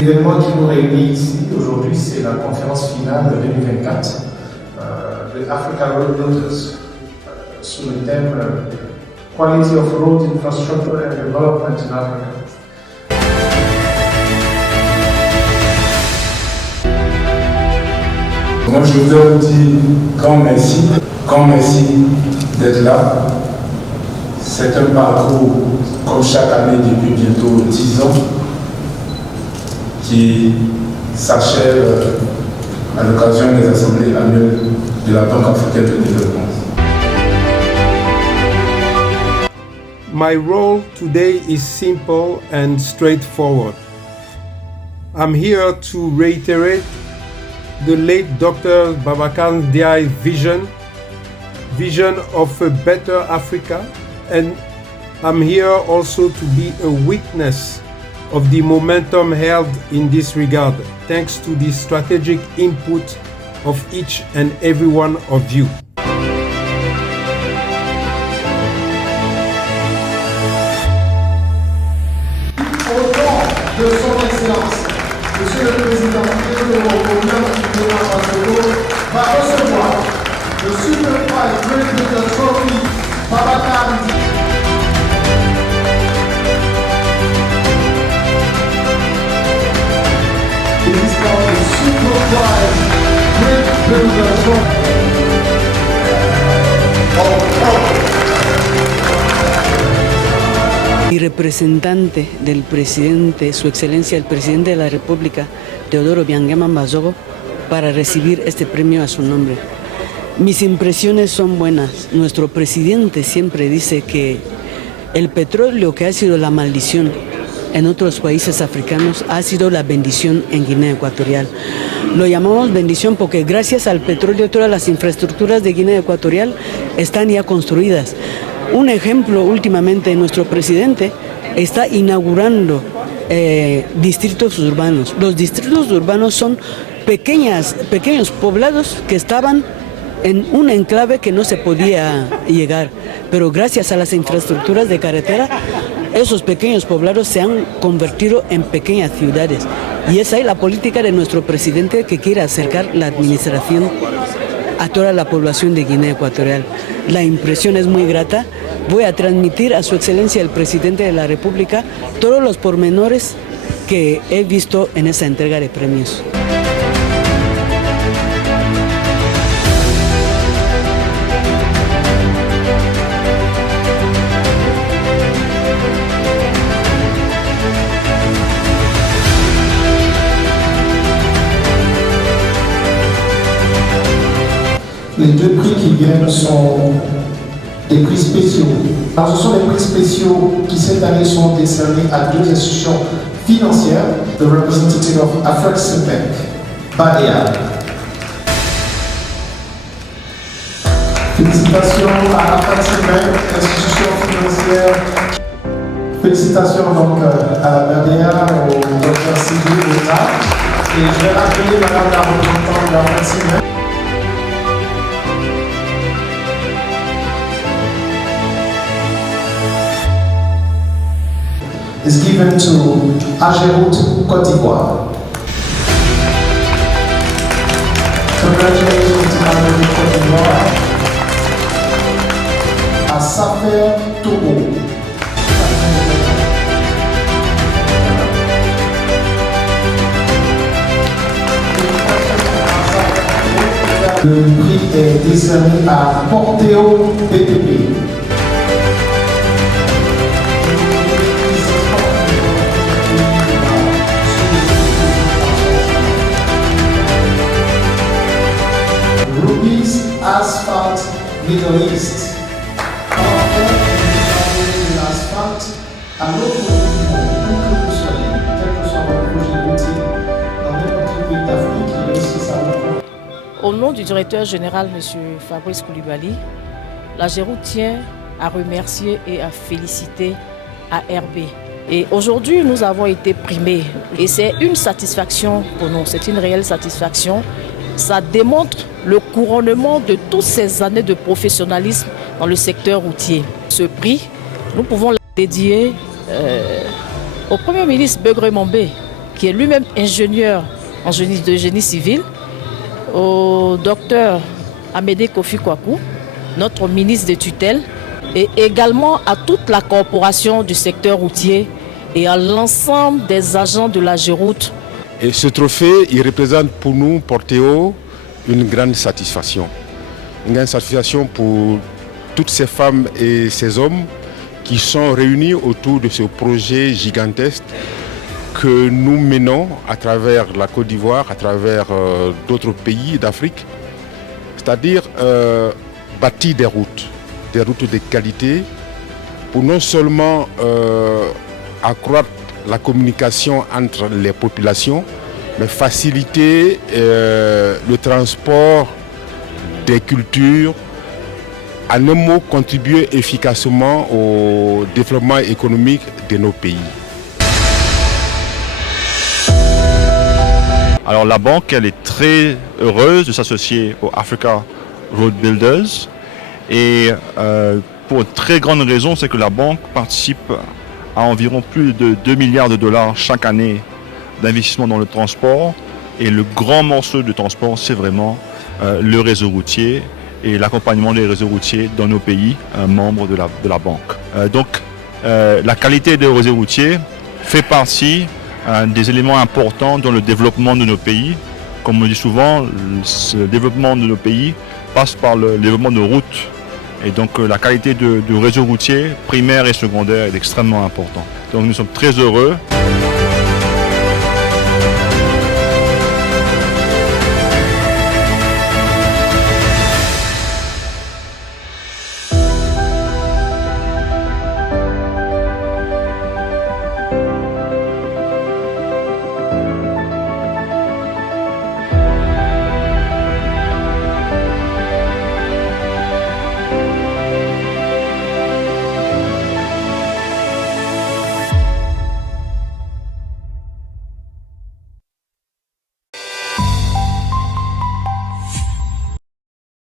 L'événement qui nous réunit ici aujourd'hui, c'est la conférence finale 2024 de Africa Road Builders sous le thème Quality of Road Infrastructure and Development in Africa. Donc je voudrais vous dire grand merci d'être là. C'est un parcours, comme chaque année depuis bientôt 10 ans, qui s'achève à l'occasion des assemblées annuelles de la Banque africaine de développement. My role today is simple and straightforward. I'm here to reiterate the late Dr. Babacar Ndiaye's vision of a better Africa, and I'm here also to be a witness of the momentum held in this regard, thanks to the strategic input of each and every one of you. Au nom de son Excellence, Monsieur le Président européen va recevoir le Super Prize Great Builder Trophy Babacar Ndiaye. It is called the Super Prize Great Builder Trophy. Y representante del presidente, Su Excelencia el Presidente de la República, Teodoro Obiang Mbasogo, para recibir este premio a su nombre. Mis impresiones son buenas. Nuestro presidente siempre dice que el petróleo, que ha sido la maldición en otros países africanos, ha sido la bendición en Guinea Ecuatorial. Lo llamamos bendición porque gracias al petróleo todas las infraestructuras de Guinea Ecuatorial están ya construidas. Un ejemplo, últimamente nuestro presidente está inaugurando distritos urbanos. Los distritos urbanos son pequeños poblados que estaban en un enclave que no se podía llegar, pero gracias a las infraestructuras de carretera, esos pequeños poblados se han convertido en pequeñas ciudades. Y esa es la política de nuestro presidente, que quiere acercar la administración a toda la población de Guinea Ecuatorial. La impresión es muy grata. Voy a transmitir a Su Excelencia el Presidente de la República todos los pormenores que he visto en esa entrega de premios. Les deux prix qui viennent sont des prix spéciaux. Alors, ce sont des prix spéciaux qui cette année sont décernés à deux institutions financières, the representative of Afreximbank, BADEA. Félicitations à Afreximbank, institution financière. Félicitations donc à la BADEA, au Dr. Sylvie Bouta. Et je vais rappeler madame la représentante de Afreximbank. Is given to Ageroute, Côte d'Ivoire. Congratulations to Ageroute, Côte d'Ivoire. À Safer, Togo. Le prix est décerné à Porteo BTP. Ruby's Asphalt Middle East. L'asphalt à l'autre bout, où que vous soyez, quel que soit votre projet routier, dans n'importe quel pays d'Afrique, il réussisse à vous. Au nom du directeur général, M. Fabrice Koulibaly, la Géroute tient à remercier et à féliciter ARB. Et aujourd'hui, nous avons été primés. Et c'est une satisfaction pour nous, c'est une réelle satisfaction. Ça démontre le couronnement de toutes ces années de professionnalisme dans le secteur routier. Ce prix, nous pouvons le dédier au Premier ministre Begré Mambé, qui est lui-même ingénieur en génie civil, au docteur Amédée Kofi Kwaku, notre ministre de tutelle, et également à toute la corporation du secteur routier et à l'ensemble des agents de la Géroute. Et ce trophée, il représente pour nous, Porteo, une grande satisfaction. Une grande satisfaction pour toutes ces femmes et ces hommes qui sont réunis autour de ce projet gigantesque que nous menons à travers la Côte d'Ivoire, à travers d'autres pays d'Afrique, c'est-à-dire bâtir des routes de qualité pour non seulement accroître la communication entre les populations, mais faciliter le transport des cultures, en un mot, contribuer efficacement au développement économique de nos pays. Alors la banque, elle est très heureuse de s'associer aux Africa Road Builders et pour une très grande raison, c'est que la banque participe à environ plus de 2 milliards de dollars chaque année d'investissement dans le transport et le grand morceau de transport, c'est vraiment le réseau routier et l'accompagnement des réseaux routiers dans nos pays membres de la banque. Donc la qualité des réseaux routiers fait partie des éléments importants dans le développement de nos pays. Comme on dit souvent, le développement de nos pays passe par le développement de routes. Et donc la qualité du réseau routier, primaire et secondaire, est extrêmement importante. Donc nous sommes très heureux